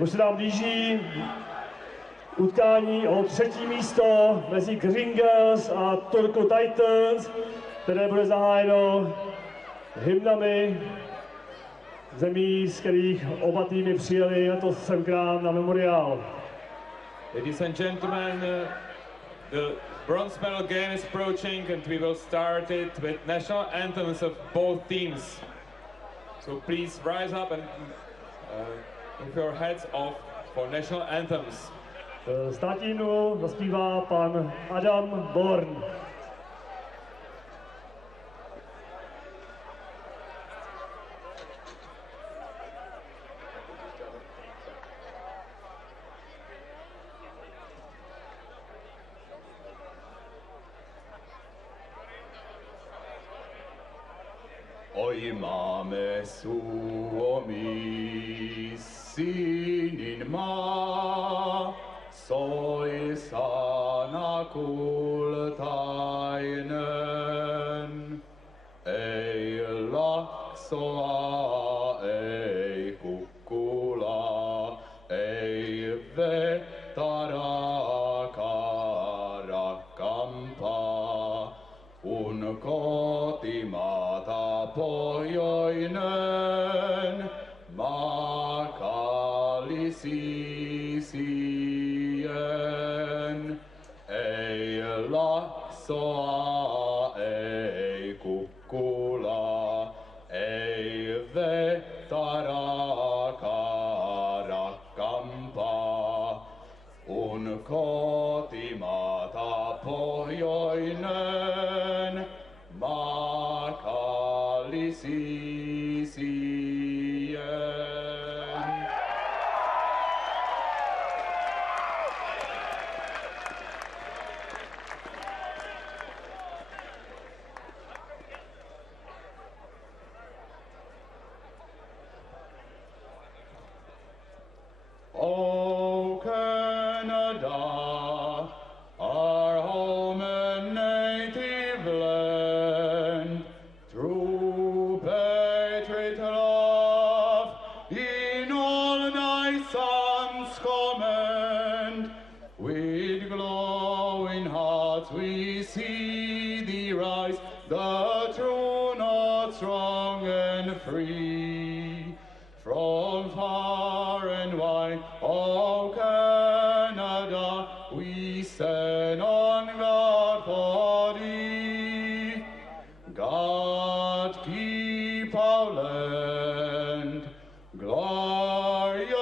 už se nám blíží utkání o třetí místo mezi Gaels a Turku Titans, které bude zahájeno hymnami zemí, z kterých oba týmy přijeli letos sem k nám na Memoriál. Ladies and gentlemen, the bronze medal game is approaching and we will start it with national anthems of both teams. So please rise up and keep your heads off for national anthems. Státní hymnu zaspívá pan Adam Born. Oi máme suomi sinin maa, soi sana kultainen. Ei laksoa, ei kukkulaa, ei vettä rakkampaa, kun kotimaata pohjoinen makalisi sien. Ei laksoa, ei kukkulaa, ei vettä rakkampaa, kun kotimaata pohjoinen makalisi sien. Oh, Canada, our home and native land, true patriot love, in all thy sons command. With glowing hearts we see thee rise, the true north strong and free. From far and wide, oh Canada, we stand on guard for thee. God keep our land glorious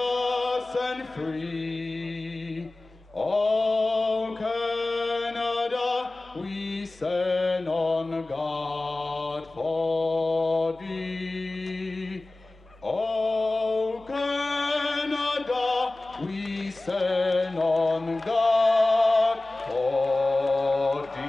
and free. Oh Canada, we stand on guard for thee. Oh Canada, we stand on guard for thee.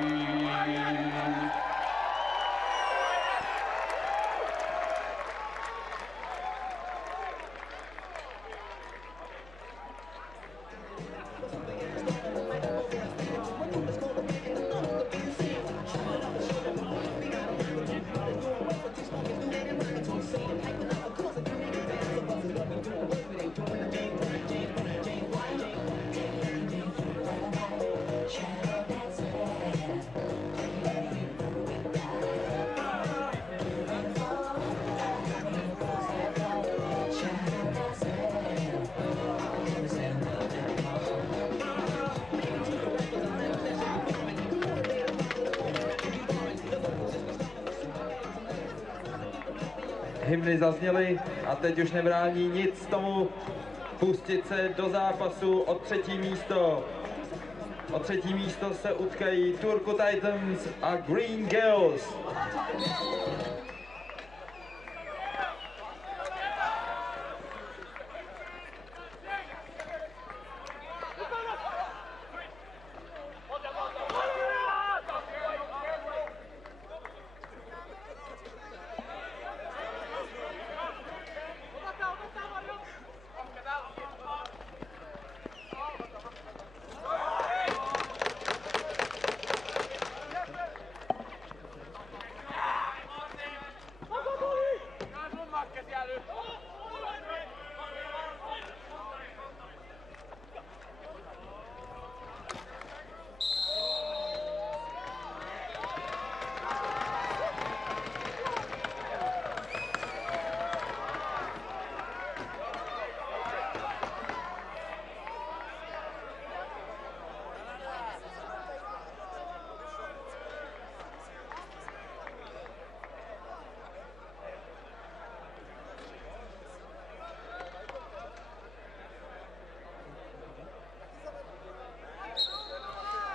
Hymny zazněly a teď už nebrání nic tomu pustit se do zápasu o třetí místo. O třetí místo se utkají Turku Titans a Green Gaels.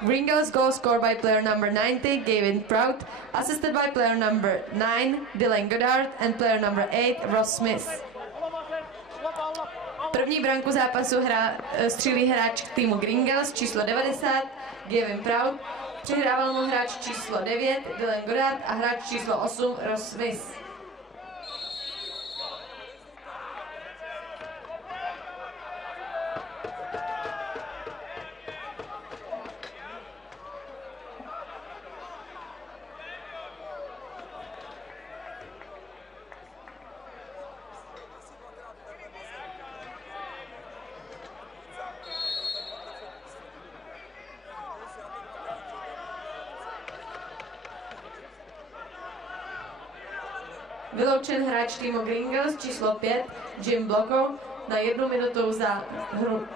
Green Gaels goal scored by player number 90, Gavin Prout, assisted by player number 9, Dylan Goddard, and player number 8, Ross Smith. První branku zápasu střílí hráč k týmu Green Gaels číslo 90, Gavin Prout. Přihrával mu hráč číslo 9, Dylan Goddard, a hráč číslo 8, Ross Smith. Vyloučen hráč týmu Green Gaels číslo 5, Jim Blocko, na 1 minutu za hru.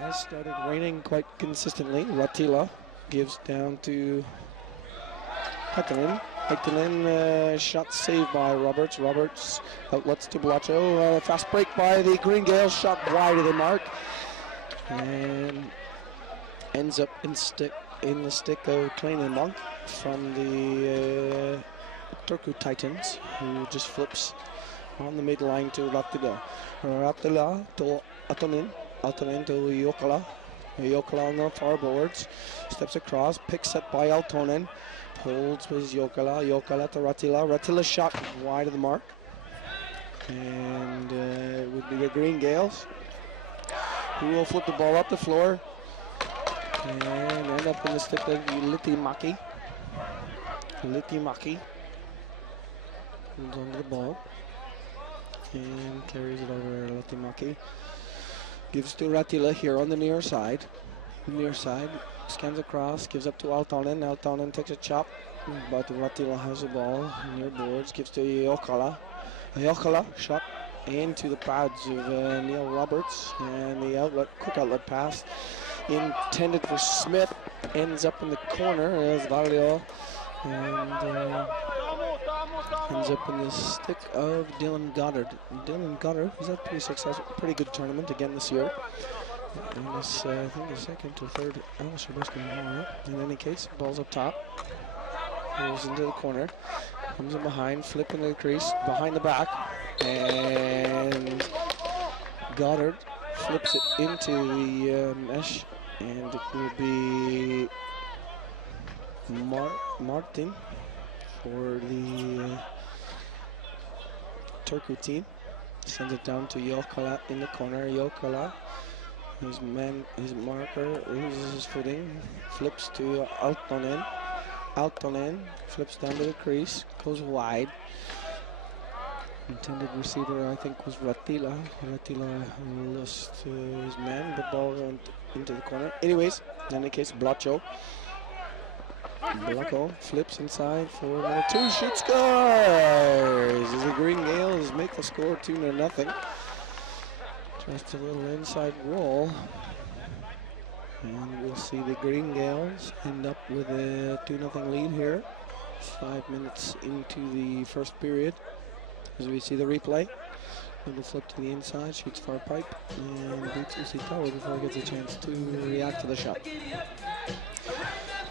Has started raining quite consistently. Ratila gives down to Hekkelin. Hekkelin, shot saved by Roberts. Roberts outlets to Blacho. Fast break by the Green Gaels, shot wide of the mark. And ends up in the stick of Klein Monk from the Turku Titans, who just flips on the midline to Ratila. Ratila to Atonin. Altonen to Jokala. Jokala on the far boards. Steps across, picks up by Altonen. Holds with Jokala. Jokala to Ratila. Ratila shot wide of the mark. And it would be the Green Gaels, who will flip the ball up the floor and end up in the stick of Litimaki. Litimaki comes onto the ball and carries it over Litimaki. Gives to Ratila here on the near side. Near side, scans across, gives up to Altonen. Altonen takes a chop, but Ratila has the ball. Near boards, gives to Jokala. Jokala shot into the pads of Neil Roberts, and the quick outlet pass intended for Smith ends up in the corner as Valio, and ends up in the stick of Dylan Goddard. Dylan Goddard has had a pretty successful, pretty good tournament again this year. And this, I think, the second to third Aleše Hřebeského. In any case, ball's up top. Goes into the corner. Comes in behind, flip into the crease, behind the back. And Goddard flips it into the mesh. And it will be Martin for the Turku team. Sends it down to Jokala in the corner. Jokala, his marker, loses his footing, flips to Altonen. Altonen flips down to the crease, goes wide. Intended receiver, I think, was Ratila. Ratila lost his man, the ball went into the corner. Anyways, in any case, Blacho. Blacko flips inside for number 2, shoots, scores! As the Green Gaels make the score 2-0. Just a little inside roll. And we'll see the Green Gaels end up with a 2-0 lead here. 5 minutes into the first period. As we see the replay. Little flip to the inside, shoots far pipe, and beats Usi Tower before he gets a chance to react to the shot.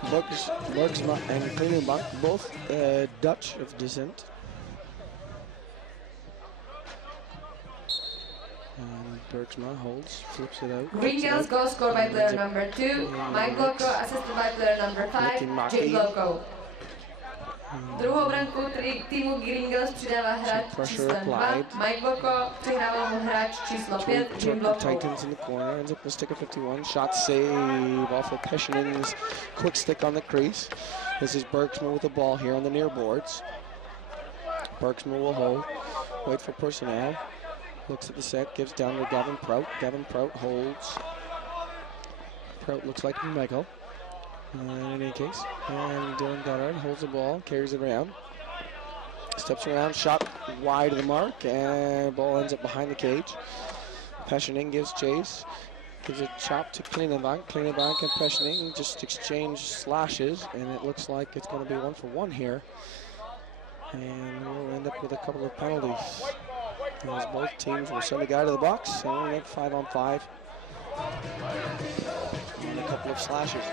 Bergsma and Klingenbank, both Dutch of descent. And Bergsma holds, flips it out. Green Gaels goal scored by player number 2, Mike Blocko, assisted by player number 5, Jim Blocko. Druhou branku týmu Gringels přidává hráč číslo 2, Mike Boko, přihrával mu hráč číslo 5, Jim Bloko. Titans in the corner, ends up with a stick of 51. Shot save off of Peshinen's quick stick on the crease. This is Bergsma with the ball here on the near boards. Bergsma will hold, wait for personnel. Looks at the set, gives down to Gavin Prout. Gavin Prout holds. Prout looks like Michael. In any case, and Dylan Goddard holds the ball, carries it around, steps around, shot wide of the mark, and ball ends up behind the cage. Peshening gives chase, gives a chop to Klinebank. Klinebank and Peshening just exchange slashes, and it looks like it's going to be 1-for-1 here. And we'll end up with a couple of penalties, as both teams will send a guy to the box, and we'll make 5-on-5 and a couple of slashes.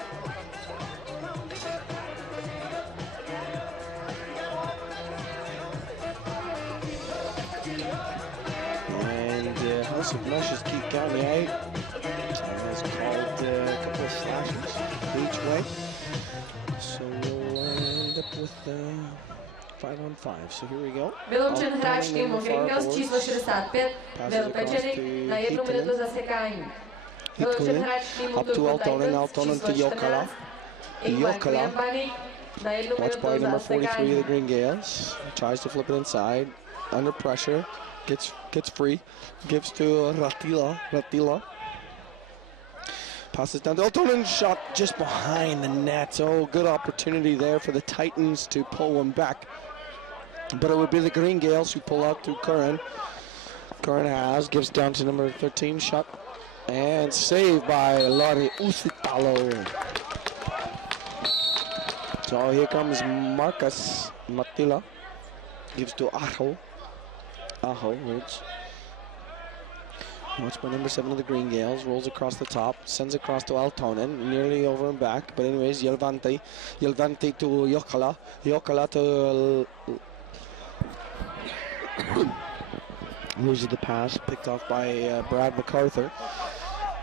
House of Meshes Keith Gaelier has called a couple of slashes each way. So we'll end up with 5-on-5. So here we go. Vyloučen hráč týmu Gringels číslo 65, Bill Pečerik na 1 minutu zasekání. Vyloučen hráč týmu Turku Titans číslo 14, Ingmar Klinebank na 1 Watch minutu by number 43 zasekání. of the Green Gaels. Tries to flip it inside, under pressure. Gets free, gives to Ratila. Passes down to Altonen, shot just behind the net. Oh, good opportunity there for the Titans to pull one back. But it would be the Green Gaels who pull out to Curran. Curran gives down to number 13, shot and saved by Lori Usitalo. So here comes Marcus Matila, gives to Aho. Holds. Watch by number 7 of the Green Gaels, rolls across the top, sends across to Altonen, nearly over and back, but anyways, Yelvanti to Jokala to loses the pass, picked off by Brad MacArthur,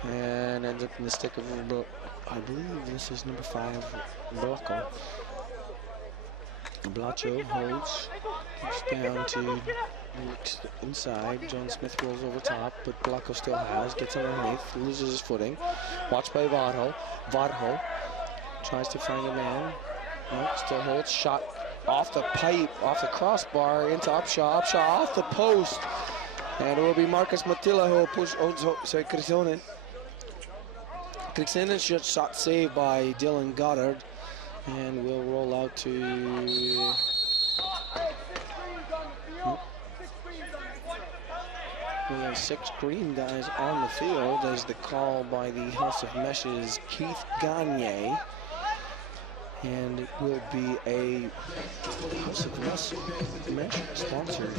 and ends up in the stick of, I believe this is number 5, Blanco. Blacho holds, keeps down to inside. John Smith rolls over top, but Blanco still gets underneath, loses his footing. Watched by Varho. Varho tries to find a man. No, still holds. Shot off the pipe, off the crossbar, into Upshaw. Upshaw off the post. And it will be Marcus Matila who will push. Sorry, Kriksonen. Kriksonen shot saved by Dylan Goddard. And we'll roll out to. We have 6 green guys on the field as the call by the House of Meshes Keith Gagne. And it will be a House of Mesh sponsored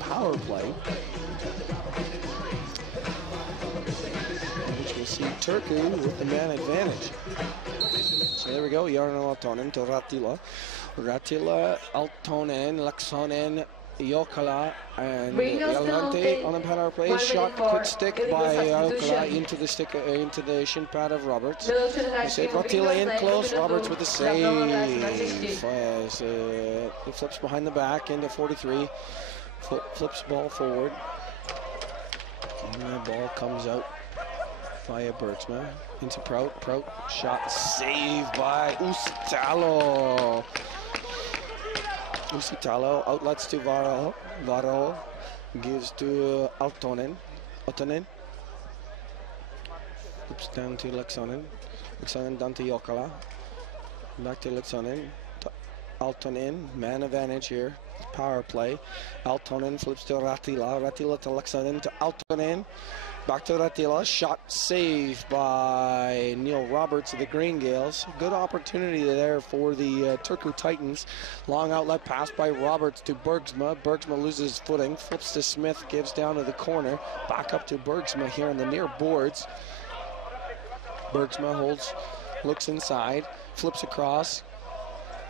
power play, which will see Turku with the man advantage. So there we go, Jarno Altonen to Ratila. Ratila, Altonen, Laksonen, Jokala, and Yelante on the power play. Shot, quick stick by Jokala into the shin pad of Roberts. Ratila in close, Roberts with the save. As he flips behind the back into 43, flips ball forward. And the ball comes out via Bergsma into Prout. Prout shot saved by Usitalo. Usitalo outlets to Varho. Varho gives to Altonen. Flips down to Leksonen. Leksonen down to Jokala. Back to Leksonen. Altonen, man advantage here. Power play. Altonen flips to Ratila. Ratila to Leksonen to Altonen. Back to Ratila, shot saved by Neil Roberts of the Green Gaels. Good opportunity there for the Turku Titans. Long outlet pass by Roberts to Bergsma. Bergsma loses footing, flips to Smith, gives down to the corner. Back up to Bergsma here on the near boards. Bergsma holds, looks inside, flips across.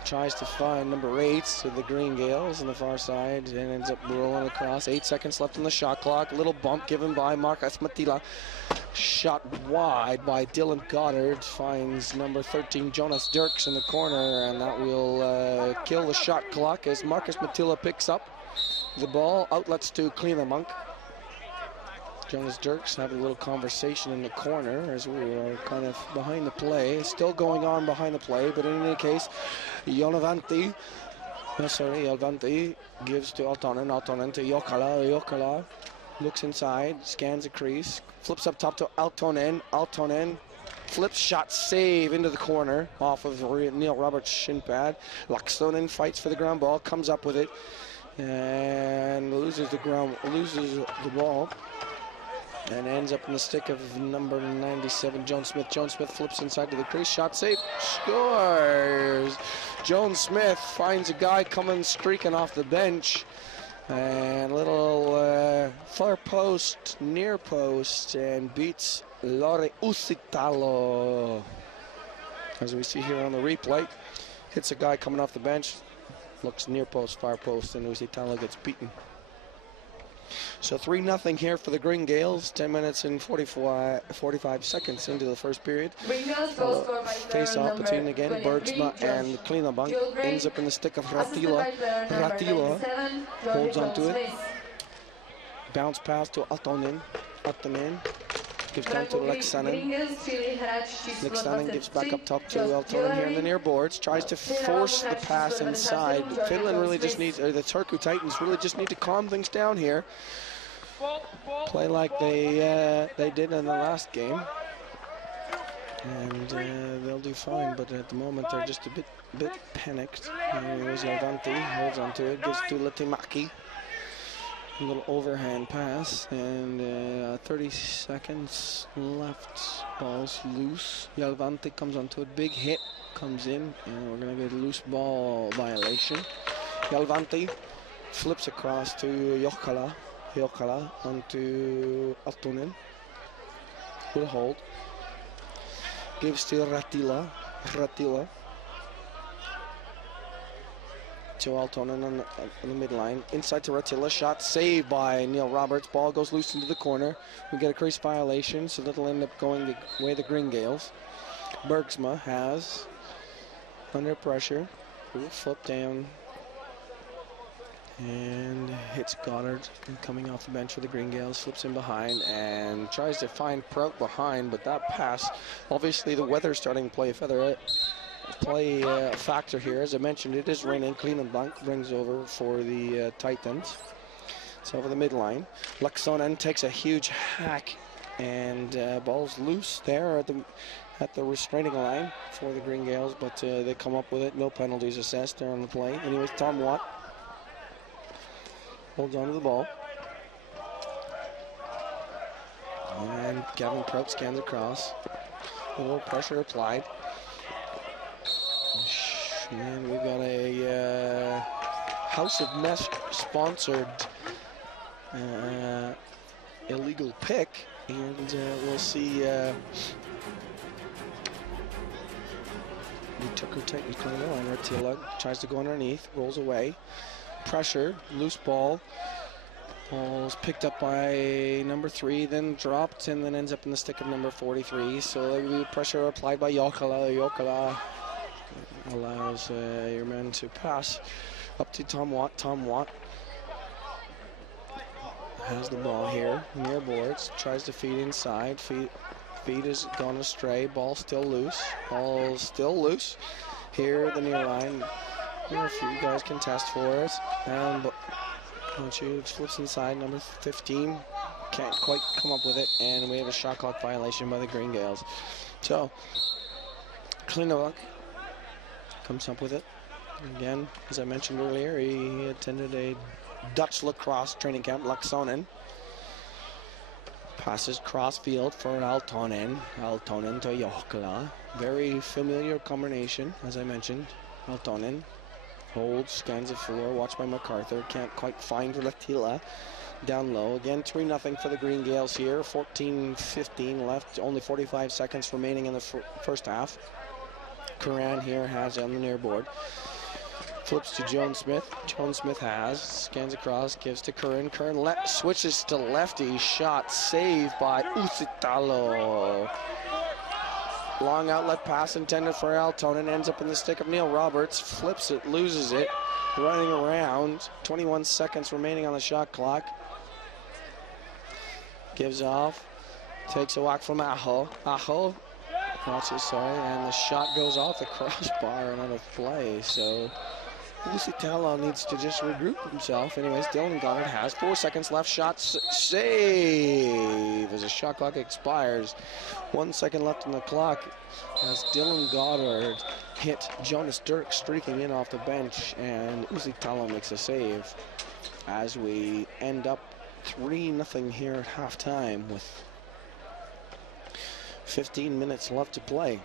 tries to find number 8 to the Green Gaels on the far side and ends up rolling across. 8 seconds left on the shot clock. Little bump given by Marcus Matila. Shot wide by Dylan Goddard. Finds number 13 Jonas Dirks in the corner, and that will kill the shot clock as Marcus Matila picks up the ball. Outlets to Klinermonk. Jonas Dirks having a little conversation in the corner as we are kind of behind the play. Still going on behind the play, but in any case, Yalvanti gives to Altonen to Jokala looks inside, scans the crease, flips up top to Altonen flips, shot, save into the corner off of Neil Roberts' shin pad. Laxtonen fights for the ground ball, comes up with it, and loses the ball. And ends up in the stick of number 97, Joan Smith. Joan Smith flips inside to the crease, shot save, scores! Joan Smith finds a guy coming streaking off the bench. And little far post, near post, and beats Lore Usitalo. As we see here on the replay, hits a guy coming off the bench, looks near post, far post, and Usitalo gets beaten. So 3-0 here for the Green Gaels. 10 minutes and 45 seconds into the first period. Face off between again Bergsma and Klinermonk. Ends up in the stick of Ratila. Ratila holds on to it. Bounce pass to Altonen. Altonen gives down to Leksanen. Leksanen gives back up top to Altonen here in the near boards. Tries to force the pass inside. Finland really just needs, or the Turku Titans really just need to calm things down here. Play like they did in the last game. And they'll do fine, but at the moment they're just a bit panicked. Here's Yalvanti, holds on to it, gives to Latimaki. A little overhand pass, and 30 seconds left. Ball's loose. Yalvanti comes onto it. Big hit comes in, and we're going to get a loose ball violation. Yalvanti flips across to Jokala. Jokala onto Altonen. Will hold. Gives to Ratila. Ratila. To Altonen on the midline. Inside to Ratila. Shot saved by Neil Roberts. Ball goes loose into the corner. We get a crease violation, so that'll end up going the way of the Green Gaels. Bergsma has, under pressure, flip down and hits Goddard. And coming off the bench for the Green Gaels, flips in behind and tries to find Prout behind, but that pass, obviously the weather's starting to play a factor here. As I mentioned, it is raining. Klinermonk brings over for the Titans. It's over the midline. Laxonen takes a huge hack, and ball's loose there at the restraining line for the Green Gaels, but they come up with it. No penalties assessed there on the play. Anyways, Tom Watt holds on to the ball. And Gavin Prout scans across. A little pressure applied. And we've got a House of Mesh sponsored illegal pick, and we'll see the Turku Titans coming on. Ratila tries to go underneath, rolls away. Pressure, loose ball. Ball's picked up by number 3, then dropped, and then ends up in the stick of number 43. So there will be pressure applied by Jokala. Jokala allows your man to pass up to Tom Watt. Tom Watt has the ball here, near boards, tries to feed inside. Feed has gone astray. Ball still loose. Ball still loose. Here, the near line. If you guys can test for it. And flips inside, number 15. Can't quite come up with it. And we have a shot clock violation by the Green Gaels. So, Klinermonk comes up with it. Again, as I mentioned earlier, he attended a Dutch lacrosse training camp, Laxonen. Passes cross field for Altonen. Altonen to Jokala. Very familiar combination, as I mentioned. Altonen holds, scans the floor, watched by MacArthur. Can't quite find Ratila. Down low. Again, 3-0 for the Green Gaels here. 14-15 left. Only 45 seconds remaining in the first half. Curran here has it on the near board. Flips to Joan Smith. Joan Smith scans across, gives to Curran. Curran switches to lefty. Shot saved by Usitalo. Long outlet pass intended for Altonen. Ends up in the stick of Neil Roberts. Flips it, loses it. Running around. 21 seconds remaining on the shot clock. Gives off. Takes a walk from Aho. Aho. Watches, sorry. And the shot goes off the crossbar and out of play. So Usitalo needs to just regroup himself. Anyways, Dylan Goddard has 4 seconds left. Shot save as the shot clock expires. 1 second left on the clock as Dylan Goddard hit Jonas Dirk streaking in off the bench, and Usitalo makes a save as we end up 3-0 here at halftime with 15 minutes left to play.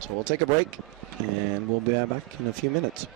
So we'll take a break, and we'll be back in a few minutes.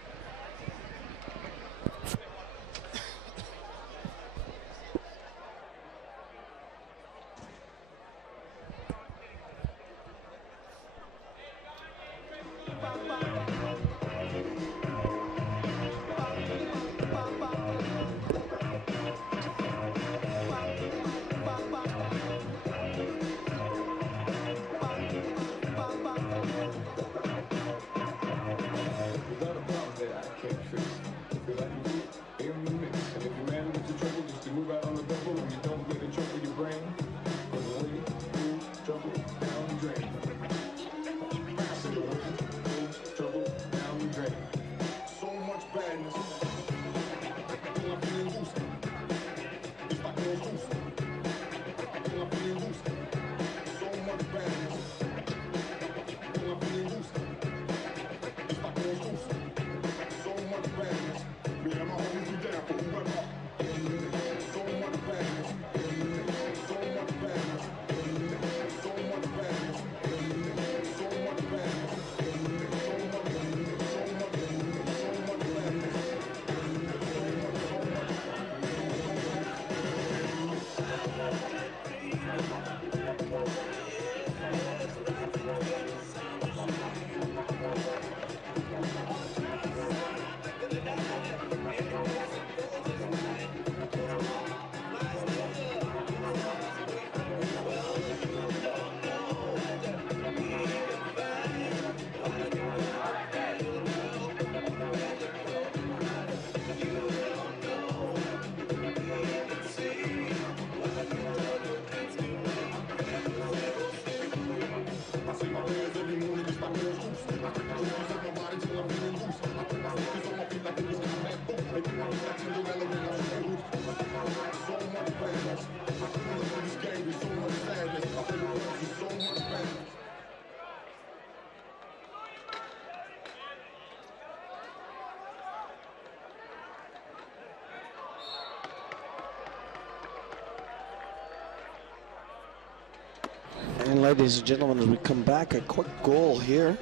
And ladies and gentlemen, as we come back, a quick goal here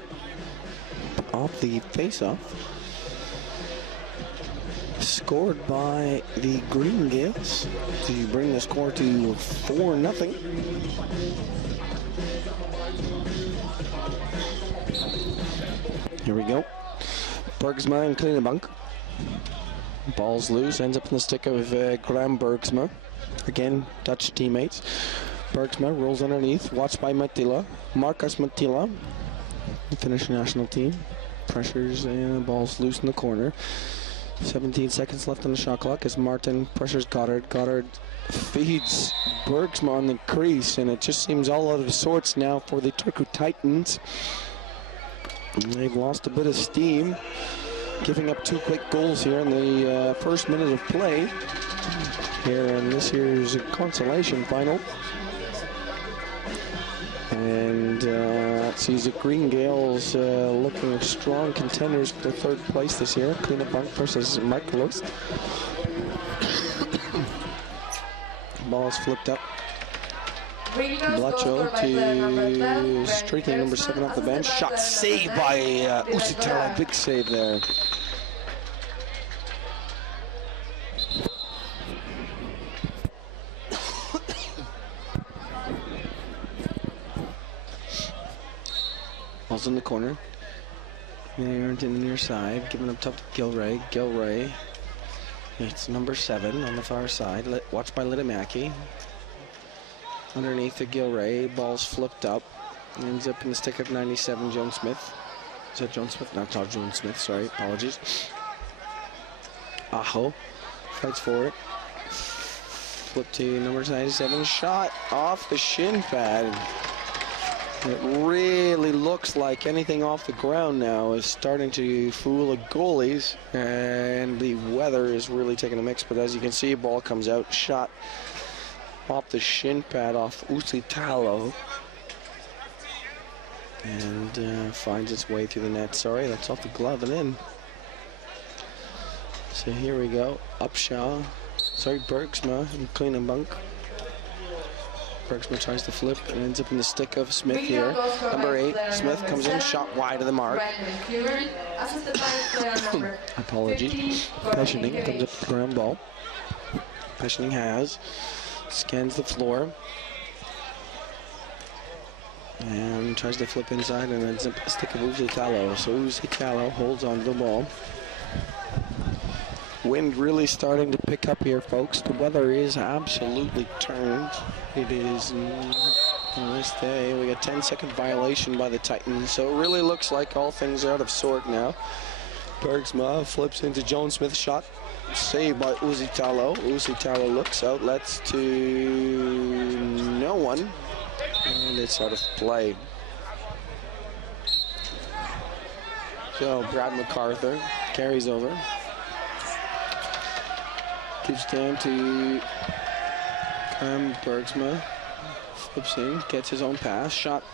off the face-off. Scored by the Green Gaels to bring the score to 4-0. Here we go. Bergsma and Klinebunk. Ball's loose, ends up in the stick of Graham Bergsma. Again, Dutch teammates. Bergsma rolls underneath, watched by Matila. Marcus Matila, the Finnish national team. Pressures and the ball's loose in the corner. 17 seconds left on the shot clock as Martin pressures Goddard. Goddard feeds Bergsma on the crease, and it just seems all out of sorts now for the Turku Titans. They've lost a bit of steam, giving up 2 quick goals here in the first minute of play here in this year's consolation final. And that sees the Green Gaels looking strong contenders for 3rd place this year. Klinebunk versus Mike Lust. Ball is flipped up. Blacho to streaking number 7 off the bench. Shot saved by Usitalo. Big save there. Gaels in the corner. And in the near side, giving up top to Gilray. Gilray. It's number 7 on the far side. Watched by Litamaki. Underneath the Gilray, ball's flipped up. Ends up in the stick of 97, Joan Smith. Is that Joan Smith? No, it's not Joan Smith, sorry, apologies. Aho fights for it. Flip to number 97, shot off the shin pad. It really looks like anything off the ground now is starting to fool the goalies, and the weather is really taking a mix. But as you can see, ball comes out, shot off the shin pad off Usitalo, and finds its way through the net. Sorry, that's off the glove and in. So here we go. Upshaw, sorry, Bergsma, and clean and bunk. Bergsma tries to flip and ends up in the stick of Smith here. Number 8, Smith comes in, shot wide of the mark. Apologies. Peschening comes up with the ground ball. Peschening has, scans the floor, and tries to flip inside and ends up in the stick of Usitalo. So Usitalo holds on to the ball. Wind really starting to pick up here, folks. The weather is absolutely turned. It is on this day. We got 10-second violation by the Titans, so it really looks like all things are out of sort now. Bergsma flips into Joan Smith, shot saved by Usitalo. Usitalo looks out, lets to no one, and it's out of play. So Brad MacArthur carries over. Gives down to Bergsma, flips in, gets his own pass, shot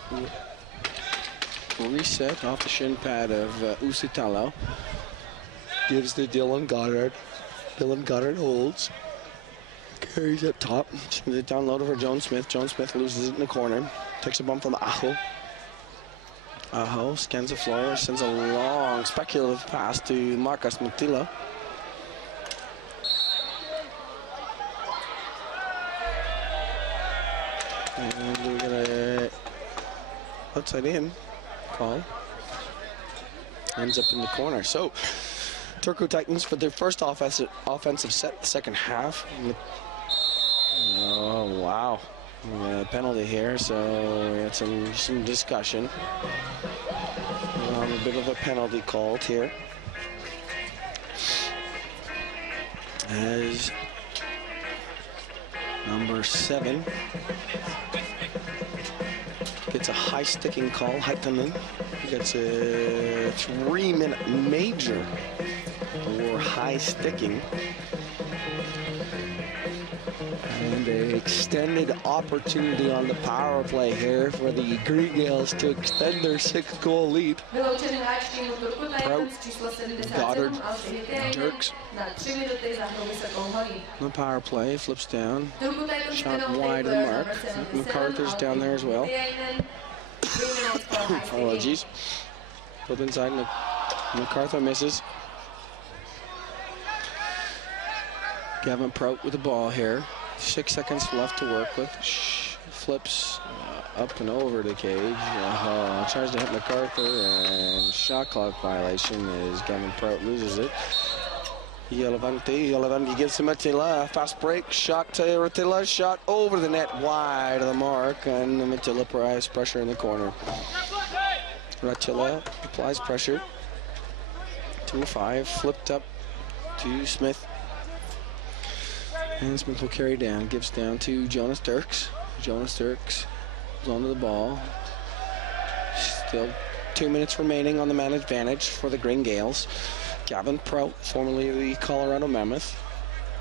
reset off the shin pad of Usitalo. Gives to Dylan Goddard. Dylan Goddard holds. Carries up top, sends it down low for Joan Smith. Joan Smith loses it in the corner. Takes a bump from Aho. Aho scans the floor, sends a long speculative pass to Marcus Matila. And we're gonna outside in call. Ends up in the corner. So Turku Titans for their first offensive set, the second half. Oh wow, we got a penalty here. So we had some discussion. A bit of a penalty called here. As number 7 gets a high sticking call. Heitinen gets a 3-minute major for high sticking. And an extended opportunity on the power play here for the Green Gaels to extend their 6-goal lead. Prout, Goddard, Dirks. The power play flips down. Shot wide of the mark. MacArthur's down there as well. Apologies. Flip inside. MacArthur misses. Gavin Prout with the ball here. 6 seconds left to work with. Flips up and over the cage. Tries to hit MacArthur, and shot clock violation as Gavin Prout loses it. Yelavanti gives to Matila. Fast break. Shot to Ratila. Shot over the net wide of the mark, and Matila applies pressure in the corner. Ratila applies pressure. 2-5. Flipped up to Smith. And Smith will carry down, gives down to Jonas Dirks. Jonas Dirks is onto the ball. Still 2 minutes remaining on the man advantage for the Green Gaels. Gavin Prout, formerly the Colorado Mammoth,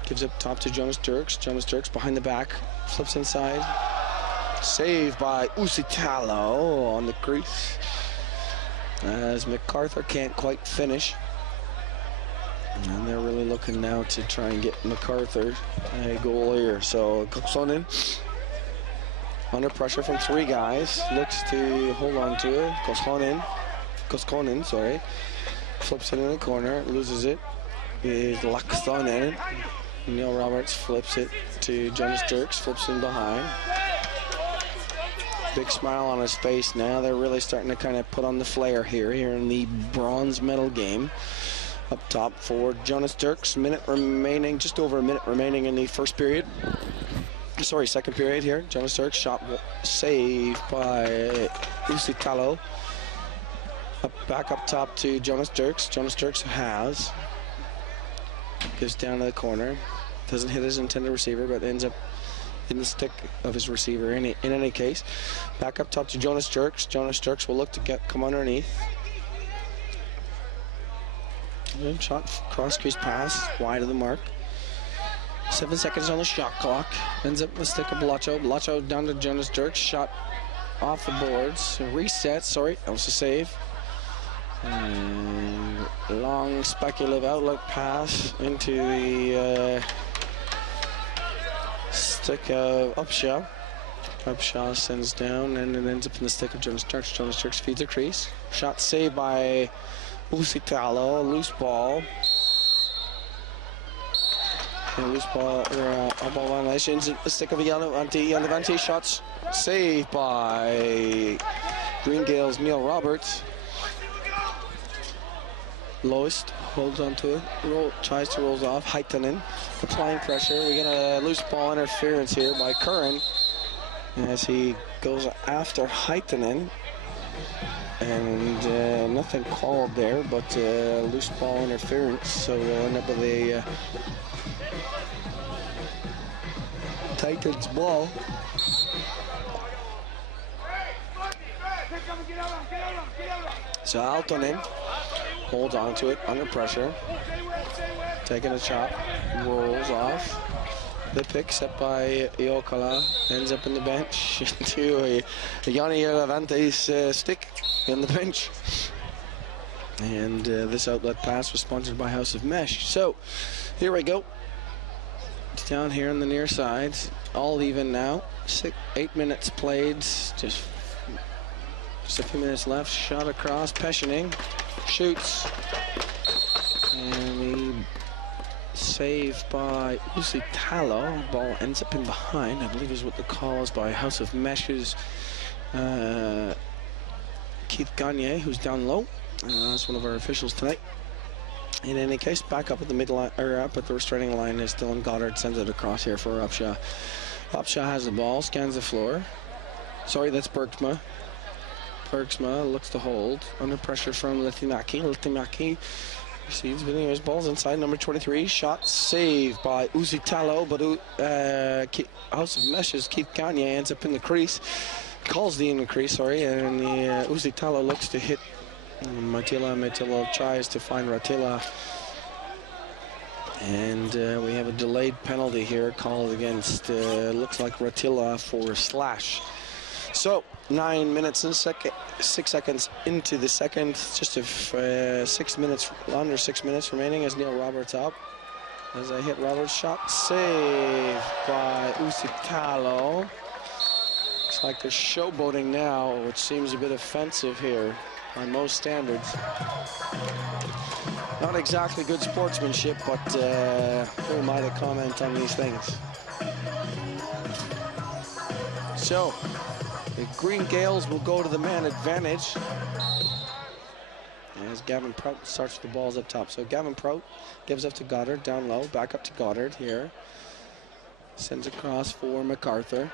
gives up top to Jonas Dirks. Jonas Dirks behind the back, flips inside. Saved by Usitalo on the crease, as MacArthur can't quite finish. And they're really looking now to try and get MacArthur a goal here. So Koskonen under pressure from 3 guys. Looks to hold on to it. Koskonen, sorry. Flips it in the corner, loses it. Is Laxtonen. Neil Roberts flips it to Jonas Dirks, flips in behind. Big smile on his face now. They're really starting to kind of put on the flair here in the bronze medal game. Up top for Jonas Turks, minute remaining, just over a minute remaining in the first period. Sorry, second period here. Jonas Turks, shot saved by Usitalo. Back up top to Jonas Turks. Jonas Turks has. Goes down to the corner. Doesn't hit his intended receiver, but ends up in the stick of his receiver in any case. Back up top to Jonas Turks. Jonas Turks will look to come underneath. Good shot, cross crease pass, wide of the mark. 7 seconds on the shot clock. Ends up in the stick of Blacho. Blacho down to Jonas Turks. Shot off the boards. Reset, sorry, that was a save. And long speculative outlet pass into the stick of Upshaw. Upshaw sends down and it ends up in the stick of Jonas Turks. Jonas Turks feeds a crease. Shot saved by Usitalo, loose ball. And loose ball, a ball violation. The stick of Yalavanti. Shots saved by Green Gaels' Neil Roberts. Loist holds onto it, tries to roll off. Haitanen applying pressure. We get a loose ball interference here by Curran as he goes after Haitanen. And nothing called there, but loose ball interference. So we'll end up with a Titans ball. So Altonen holds onto it under pressure. Taking a chop, rolls off. The pick set by Iokala ends up in the bench into a Yanni Levante's stick in the bench. And this outlet pass was sponsored by House of Mesh. So here we go. It's down here on the near sides, all even now. 8 minutes played, just a few minutes left. Shot across, Peschening shoots, and he saved by Usitalo. Ball ends up in behind, I believe is what the call is by House of Mesh's Keith Gagne, who's down low. That's one of our officials tonight. In any case, back up at the midline, or up at the restraining line is Dylan Goddard. Sends it across here for Upshaw. Upshaw has the ball, scans the floor. Sorry, that's Bergsma. Bergsma looks to hold. Under pressure from Litimaki. Litimaki receives, but anyways, ball's inside. Number 23. Shot saved by Usitalo, but House of Meshes, Keith Gagne, ends up in the crease. Calls the in the crease, sorry, and the Usitalo looks to hit Matila. Matila tries to find Ratila. And we have a delayed penalty here called against, looks like Ratila for a slash. So 9 minutes and 6 seconds into the second, just under 6 minutes remaining as Neil Roberts up. As I hit Roberts, shot saved by Usitalo. Looks like they're showboating now, which seems a bit offensive here by most standards. Not exactly good sportsmanship, but who am I to comment on these things? So, the Green Gaels will go to the man advantage as Gavin Prout starts the balls up top. So Gavin Prout gives up to Goddard, down low, back up to Goddard here. Sends across for MacArthur.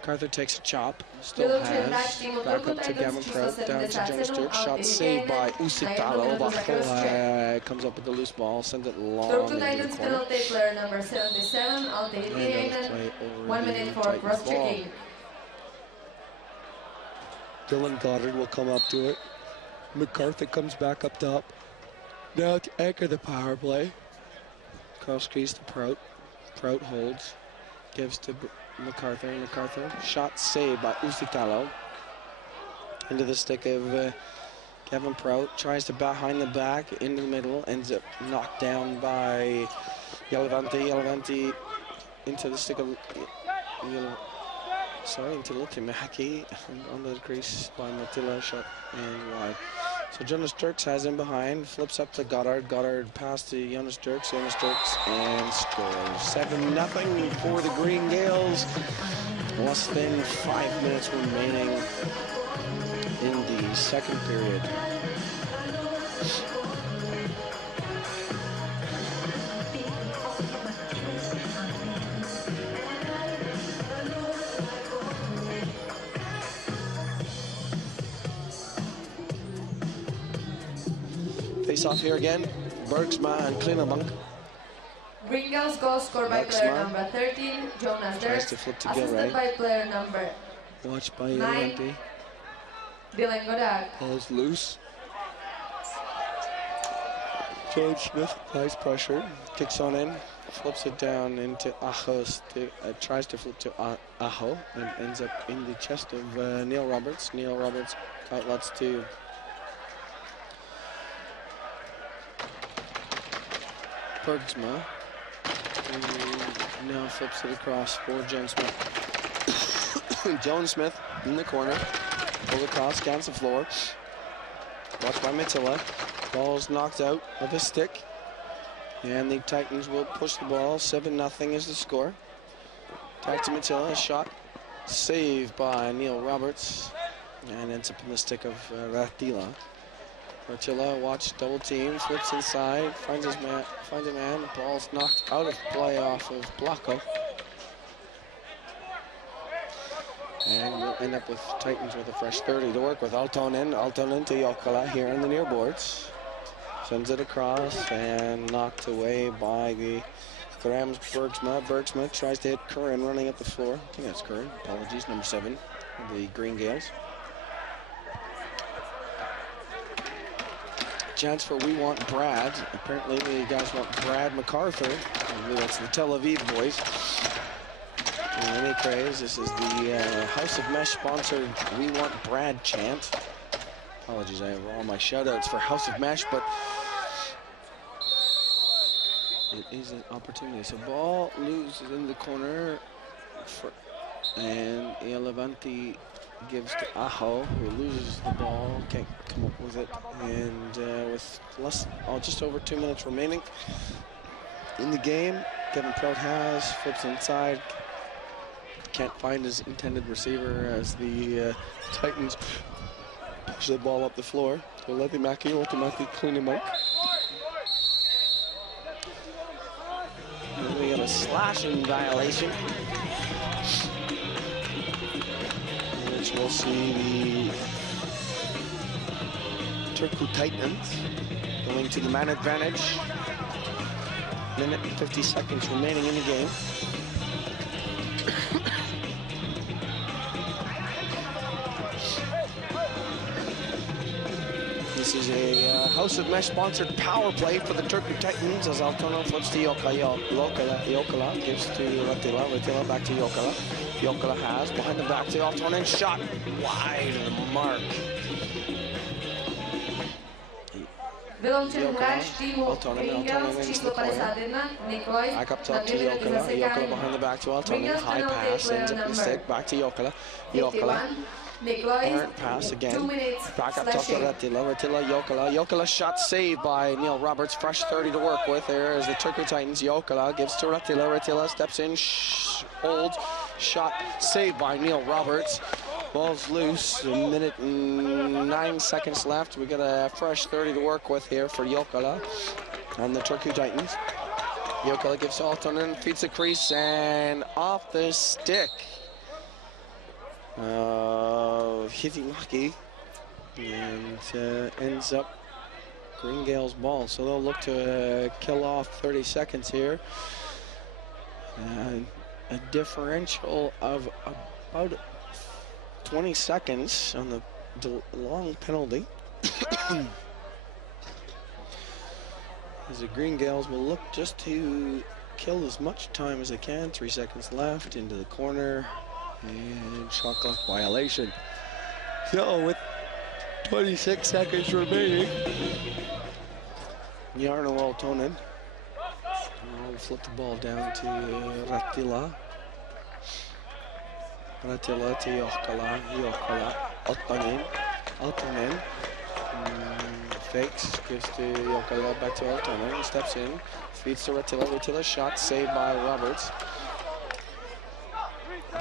MacArthur takes a chop, still has. Back up to Gavin Prout, down to Jonas Turks. Shot saved by Usitalo. Vachol comes up with the loose ball, sends it long into the corner. Player number 77, Alde 1 minute for cross checking. Dylan Goddard will come up to it. MacArthur comes back up top. Now to anchor the power play. Cross crease to Prout. Prout holds. Gives to MacArthur. MacArthur. Shot saved by Usitalo. Into the stick of Gavin Prout. Tries to behind the back. Into the middle. Ends up knocked down by Yalavanti. Yalavanti into the stick of into Litimaki, under the crease by Matila, shot and wide. So Jonas Turks has him behind, flips up to Goddard. Goddard pass to Jonas Turks, and scores. 7-0 for the Green Gaels. less than 5 minutes remaining in the second period. Face off here again, Bergsma and Klinebank. Green Gaels goal scored by player number 13, Jonas Dirks, assisted by player number watched by 9, Dylan Goddard. Ball's loose. George Smith applies pressure, kicks on in, flips it down into Aho, tries to flip to Aho, and ends up in the chest of Neil Roberts. Neil Roberts outlets to Bergsma. Now flips it across for Jones Smith. Jones Smith in the corner. Pulls across, counts the floor. Watched by Matilla. Ball's knocked out of his stick. And the Titans will push the ball. 7-0 is the score. Back to Matilla. A shot. Saved by Neil Roberts. And ends up in the stick of Ratila. Ratila, watch double team, flips inside, finds a man, the ball's knocked out of play off of Blocko. And we'll end up with Titans with a fresh 30 to work with. Altonen to Jokela here on the near boards. Sends it across and knocked away by the Grams Bergsma. Bergsma tries to hit Curran running up the floor. I think that's Curran, apologies, number 7, the Green Gaels. Chance for We Want Brad. Apparently the guys want Brad MacArthur. I believe that's the Tel Aviv boys. In any case, this is the House of Mesh sponsored We Want Brad chant. Apologies, I have all my shout outs for House of Mesh, but it is an opportunity. So ball loses in the corner and Levanti gives to Aho, who loses the ball, can't come up with it, and with just over 2 minutes remaining in the game, Kevin Prout flips inside, can't find his intended receiver as the Titans push the ball up the floor. So Levi Mackey ultimately clean him up. And we have a slashing violation, we'll see the Turku Titans going to the man advantage. Minute and 50 seconds remaining in the game. This is a House of Mesh sponsored power play for the Turku Titans as Altonen flips to Jokela gives to Ratila. Ratila back to Jokela. Jokela has behind the back to Altonen, shot wide of the mark. Vyloučen hráč týmu Green Gaels číslo 51, Nikolaj, back up top to Jokela. Jokela behind the back to Altonen. High pass, ends up the stick, back to Jokela. Jokela. Errant pass again. Back up top to Ratila. Ratila, Jokela. Jokela shot saved by Neil Roberts. Fresh 30 to work with. There is the Turku Titans. Jokela gives to Ratila. Ratila steps in, holds. Shot saved by Neil Roberts. Ball's loose. A minute and 9 seconds left. We got a fresh 30 to work with here for Jokela and the Turku Titans. Jokela gives to Altonen, feeds the crease and off the stick. Hitimaki, and ends up Green Gaels ball. So they'll look to kill off 30 seconds here. A differential of about 20 seconds on the long penalty. As the Green Gaels will look just to kill as much time as they can. 3 seconds left into the corner. And shot clock violation. So with 26 seconds remaining, Jarno Altonen will flip the ball down to Ratila. Ratila to Jokela. Jokela. Altonen. Fakes, gives to Jokela, back to Altonen. Steps in, feeds to Ratila. Ratila shot saved by Roberts.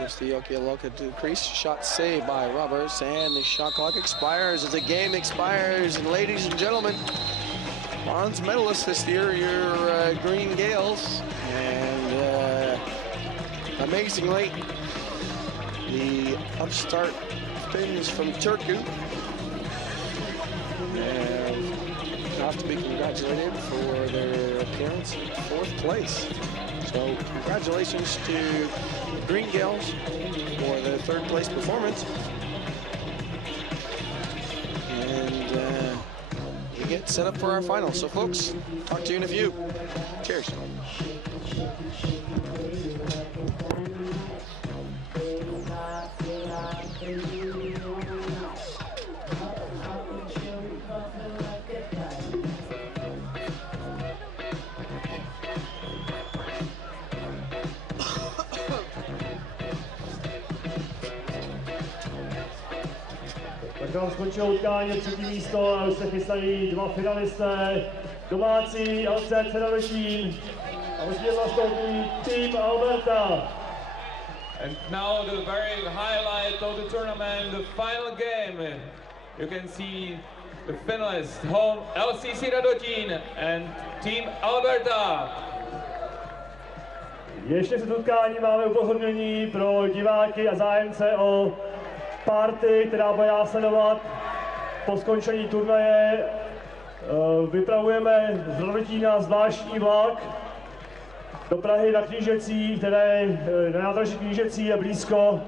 Gives to Yoki a look at the crease. Shot saved by Roberts, and the shot clock expires as the game expires. And ladies and gentlemen, bronze medalists this year, your Green Gaels, and amazingly, the upstart Finns from Turku have to be congratulated for their appearance in 4th place. So congratulations to the Green Gaels for their 3rd place performance. And we get set up for our final. So folks, talk to you in a few. Cheers. Tak nám skončilo utkání 3. místo a už se chystají 2 finalisté. Domácí LCC Radotín a už nastoupí tým Alberta. And now the very highlight of the tournament, the final game. You can see the finalists, home LCC Radotín and Team Alberta. Ještě před utkání máme upozornění pro diváky a zájemce o party, která bude následovat po skončení turnaje. Vypravujeme z Radotína zvláštní vlak do Prahy na Knížecí, které na nádraží Knížecí je blízko